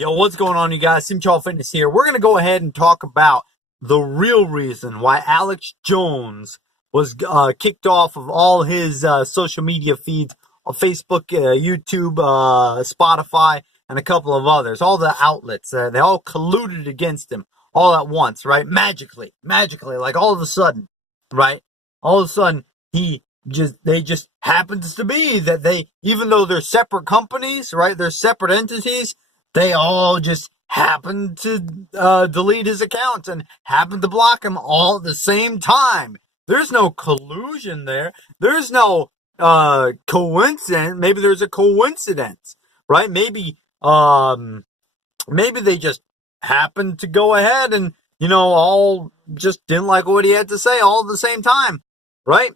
Yo, what's going on, you guys? Simchal Fitness here. We're going to go ahead and talk about the real reason why Alex Jones was kicked off of all his social media feeds on Facebook, YouTube, Spotify, and a couple of others. All the outlets, they all colluded against him all at once, right? Magically, like all of a sudden, right? All of a sudden, they just happens to be that even though they're separate companies, right? They're separate entities. They all just happened to delete his accounts and happened to block him all at the same time. There's no collusion there. There's no coincidence. Maybe there's a coincidence, right? Maybe they just happened to go ahead and all just didn't like what he had to say all at the same time, right?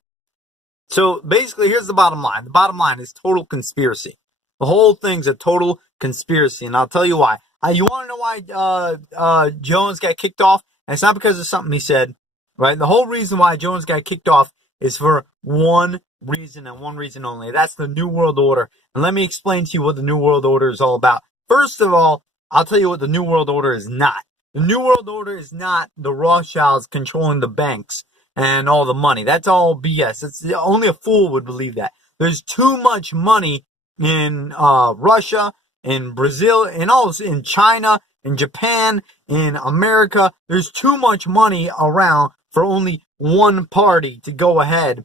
So basically, here's the bottom line. The bottom line is total conspiracy. The whole thing's a total conspiracy, and I'll tell you why. You want to know why Jones got kicked off? And it's not because of something he said, right? The whole reason why Jones got kicked off is for one reason and one reason only. That's the New World Order. And let me explain to you what the New World Order is all about. First of all, I'll tell you what the New World Order is not. The New World Order is not the Rothschilds controlling the banks and all the money. That's all BS. Only a fool would believe that. There's too much money in Russia, in Brazil, in China, in Japan, in America. There's too much money around for only one party to go ahead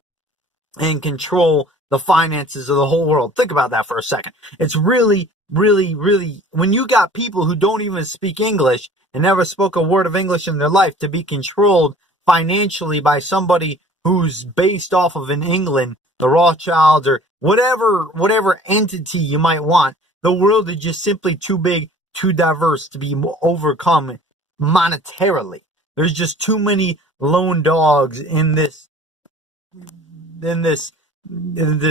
and control the finances of the whole world. Think about that for a second. It's really, really, really, when you got people who don't even speak English and never spoke a word of English in their life to be controlled financially by somebody who's based off of in England, the Rothschilds, or whatever entity you might want. The world is just simply too big, too diverse to be overcome monetarily. There's just too many lone dogs in this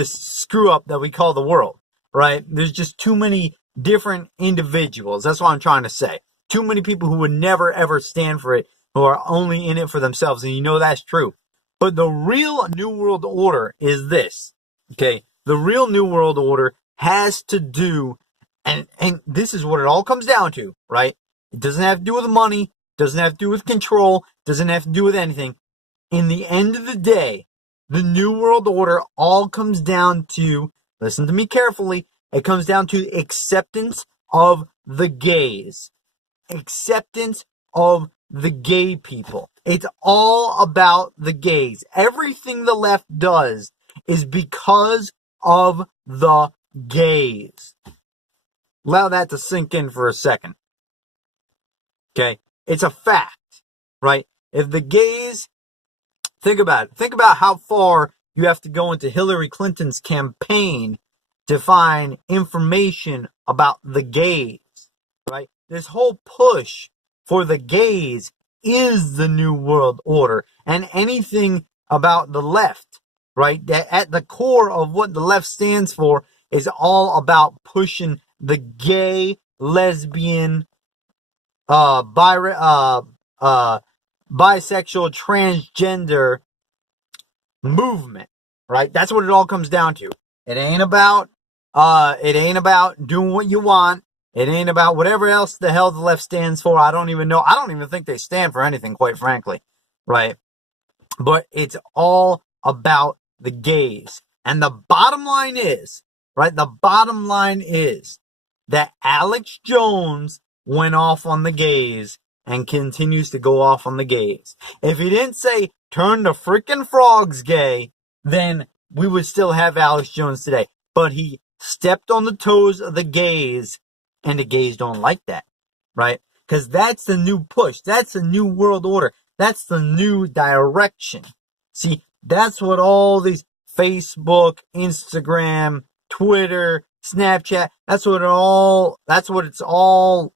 screw up that we call the world, right? There's just too many different individuals. That's what I'm trying to say. Too many people who would never ever stand for it, who are only in it for themselves, and that's true. But the real New World Order is this, okay? The real New World Order has to do, and this is what it all comes down to, right? It doesn't have to do with money, doesn't have to do with control, doesn't have to do with anything. In the end of the day, the New World Order all comes down to, listen to me carefully, it comes down to acceptance of the gays. Acceptance of the gay people. It's all about the gays. Everything the left does is because of the gays. Allow that to sink in for a second. Okay? It's a fact, right? If the gays, think about it. Think about how far you have to go into Hillary Clinton's campaign to find information about the gays, right? This whole push for the gays is the New World Order. And anything about the left, right, that at the core of what the left stands for is all about pushing the gay, lesbian, bisexual, transgender movement, right? That's what it all comes down to. It ain't about doing what you want. It ain't about whatever else the hell the left stands for. I don't even know. I don't even think they stand for anything, quite frankly, right? But it's all about the gays. And the bottom line is, right? The bottom line is that Alex Jones went off on the gays and continues to go off on the gays. If he didn't say, turn the freaking frogs gay, then we would still have Alex Jones today. But he stepped on the toes of the gays, and the gays don't like that, right? Because that's the new push. That's the New World Order. That's the new direction. See, that's what all these Facebook, Instagram, Twitter, Snapchat, that's what it's all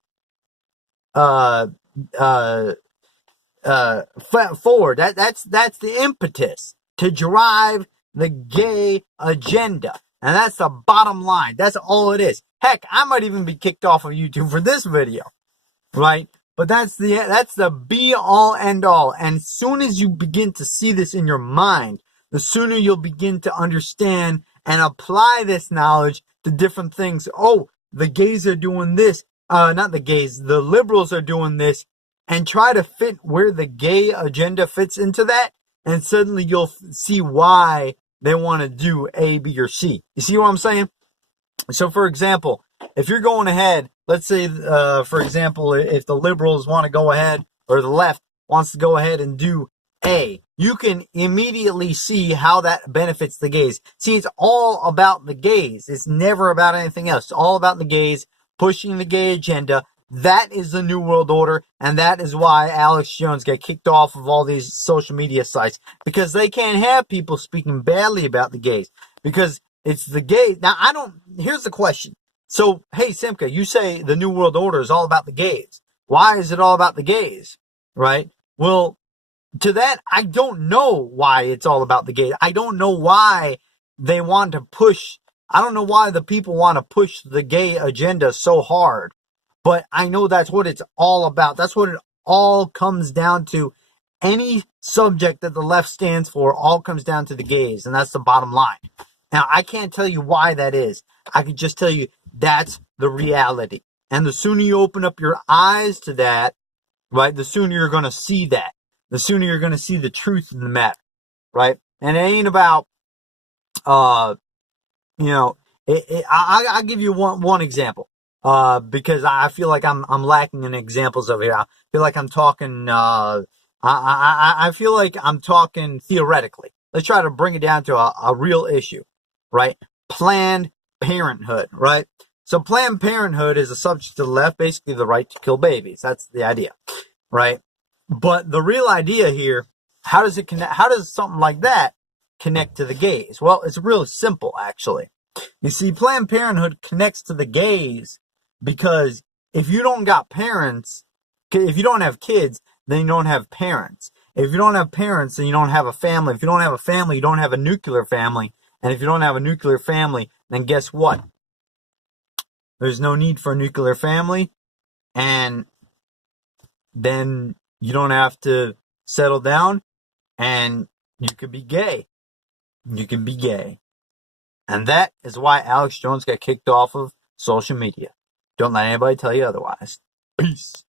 forward. That's the impetus to drive the gay agenda. And that's the bottom line. That's all it is. Heck, I might even be kicked off of YouTube for this video, right? But that's the be all end all. And as soon as you begin to see this in your mind, the sooner you'll begin to understand and apply this knowledge to different things. Oh, the gays are doing this. not the gays, the liberals are doing this and try to fit where the gay agenda fits into that. And suddenly you'll see why they want to do A, B, or C. You see what I'm saying? So, for example, if you're going ahead, let's say, for example, if the liberals want to go ahead, or the left wants to go ahead and do A, you can immediately see how that benefits the gays. See, it's all about the gays. It's never about anything else. It's all about the gays, pushing the gay agenda. That is the New World Order, and that is why Alex Jones got kicked off of all these social media sites, because they can't have people speaking badly about the gays, because it's the gays. Now, here's the question. So, hey, Simca, you say the New World Order is all about the gays. Why is it all about the gays? Right? Well, to that, I don't know why it's all about the gays. I don't know why they want to push, I don't know why the people want to push the gay agenda so hard. But I know that's what it's all about. That's what it all comes down to. Any subject that the left stands for all comes down to the gays, and that's the bottom line. Now, I can't tell you why that is. I can just tell you that's the reality. And the sooner you open up your eyes to that, right, the sooner you're going to see that. The sooner you're going to see the truth in the matter, right? And it ain't about, I'll give you one example. Because I feel like I'm lacking in examples over here. I feel like I'm talking, I feel like I'm talking theoretically. Let's try to bring it down to a real issue, right? Planned Parenthood, right? So Planned Parenthood is a subject to the left, basically the right to kill babies. That's the idea, right? But the real idea here, how does it connect? How does something like that connect to the gays? Well, it's real simple, actually. You see, Planned Parenthood connects to the gays because if you don't got parents, if you don't have kids, then you don't have parents. If you don't have parents, then you don't have a family. If you don't have a family, you don't have a nuclear family. And if you don't have a nuclear family, then guess what? There's no need for a nuclear family. And then you don't have to settle down. And you could be gay. You can be gay. And that is why Alex Jones got kicked off of social media. Don't let anybody tell you otherwise. Peace.